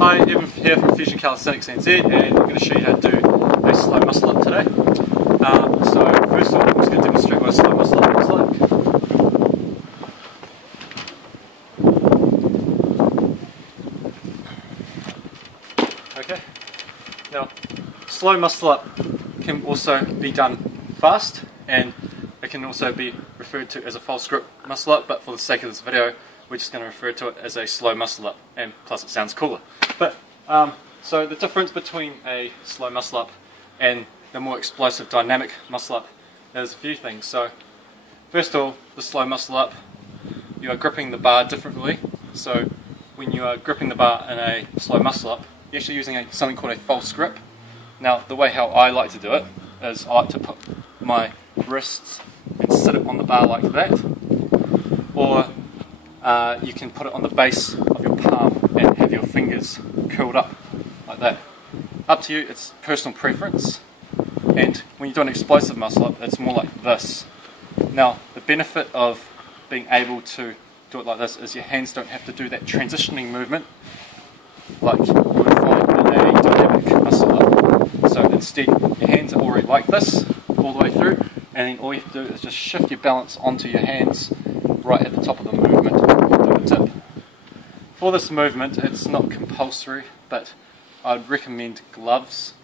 Hi, Evan here from Fusion Calisthenics NZ, and I'm going to show you how to do a slow muscle up today. So first of all, I'm just going to demonstrate what a slow muscle up looks like. Okay, now slow muscle up can also be done fast, and it can also be referred to as a false grip muscle up, but for the sake of this video we're just going to refer to it as a slow muscle up, and plus it sounds cooler. But so the difference between a slow muscle up and the more explosive dynamic muscle up is a few things. So first of all, the slow muscle up, you are gripping the bar differently. So when you are gripping the bar in a slow muscle up, you're actually using something called a false grip. Now the way how I like to do it is I like to put my wrists and sit it on the bar like that, or you can put it on the base of your palm and have your fingers curled up like that. Up to you, it's personal preference. And when you do an explosive muscle up, it's more like this. Now, the benefit of being able to do it like this is your hands don't have to do that transitioning movement like you would find in a dynamic muscle up. So instead, your hands are already like this all the way through, and then all you have to do is just shift your balance onto your hands right at the top of the movement and do a dip. For this movement, it's not compulsory, but I'd recommend gloves,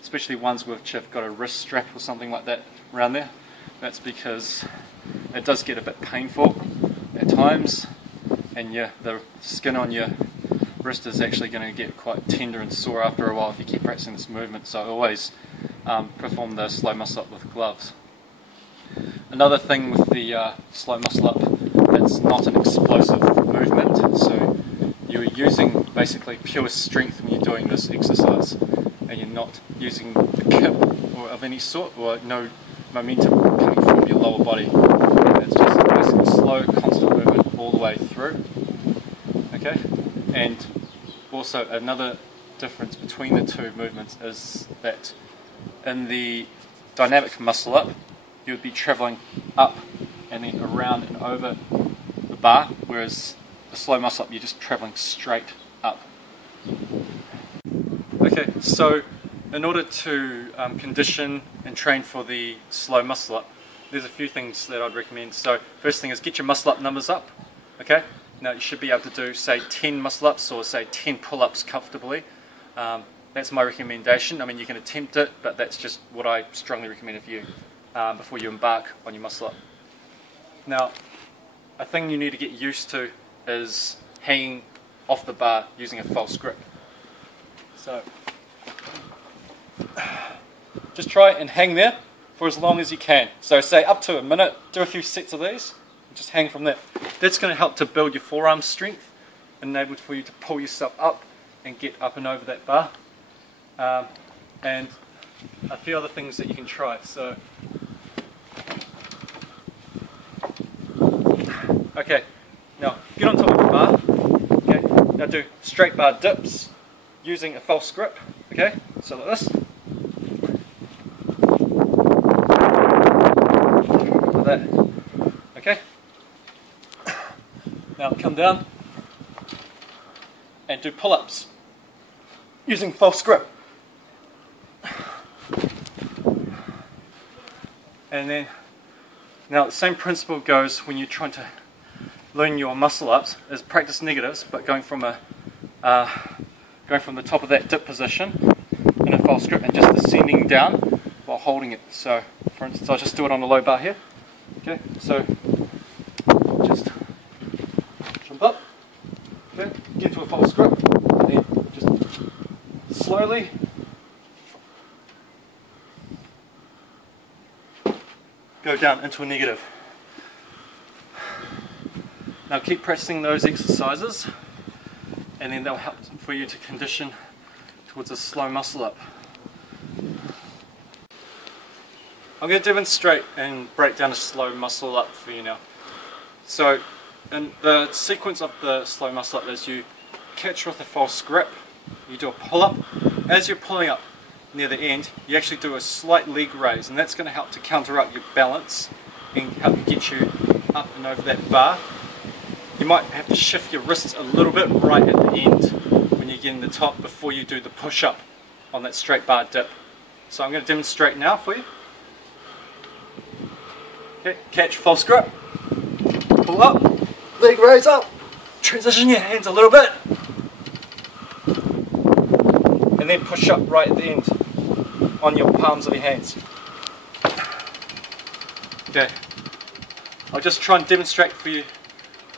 especially ones which have got a wrist strap or something like that around there. That's because it does get a bit painful at times, and the skin on your wrist is actually going to get quite tender and sore after a while if you keep practicing this movement. So always perform the slow muscle up with gloves. Another thing with the slow muscle up, it's not an explosive movement, so you're using basically pure strength when you're doing this exercise, and you're not using a kip or of any sort, or no momentum coming from your lower body. It's just basically slow, constant movement all the way through. Okay, and also another difference between the two movements is that in the dynamic muscle up, you would be travelling up and then around and over the bar, whereas the slow muscle up, you're just travelling straight up. Okay, so in order to condition and train for the slow muscle up, there's a few things that I'd recommend. So first thing is get your muscle up numbers up. Okay, now you should be able to do say 10 muscle ups or say 10 pull-ups comfortably. That's my recommendation. I mean, you can attempt it, but that's just what I strongly recommend for you before you embark on your muscle up. Now, a thing you need to get used to is hanging off the bar using a false grip. So just try and hang there for as long as you can. So say up to a minute, do a few sets of these, and just hang from there. That's going to help to build your forearm strength, enable for you to pull yourself up and get up and over that bar. And a few other things that you can try. So, okay, now get on top of the bar. Okay, now do straight bar dips using a false grip. Okay, so like this. Like that. Okay. Now come down and do pull-ups using false grip. And then, now the same principle goes when you're trying to learn your muscle ups, is practice negatives, but going from the top of that dip position in a false grip and just descending down while holding it. So, for instance, I'll just do it on a low bar here. Okay, so just jump up, okay, get into a false grip, and then just slowly go down into a negative. Now keep practicing those exercises, and then they'll help for you to condition towards a slow muscle up. I'm going to demonstrate and break down a slow muscle up for you now. So in the sequence of the slow muscle up is you catch with a false grip, you do a pull up. As you're pulling up near the end, you actually do a slight leg raise, and that's going to help to counteract your balance and help you get you up and over that bar. You might have to shift your wrists a little bit right at the end when getting the top before you do the push-up on that straight bar dip. So I'm going to demonstrate now for you. Okay, catch false grip, pull up, leg raise up, transition your hands a little bit, and then push up right at the end on your palms of your hands. Okay, I'll just try and demonstrate for you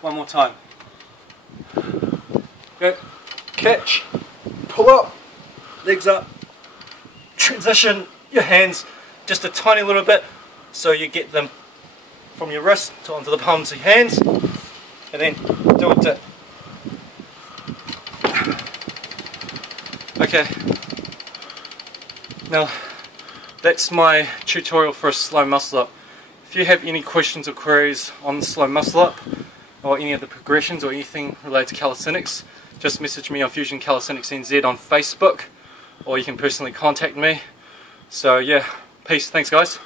one more time. Okay, catch, pull up, legs up, transition your hands just a tiny little bit so you get them from your wrist to onto the palms of your hands, and then do a dip. Okay, now that's my tutorial for a slow muscle up. If you have any questions or queries on the slow muscle up or any of the progressions or anything related to calisthenics, just message me on Fusion Calisthenics NZ on Facebook, or you can personally contact me. So yeah, peace, thanks guys.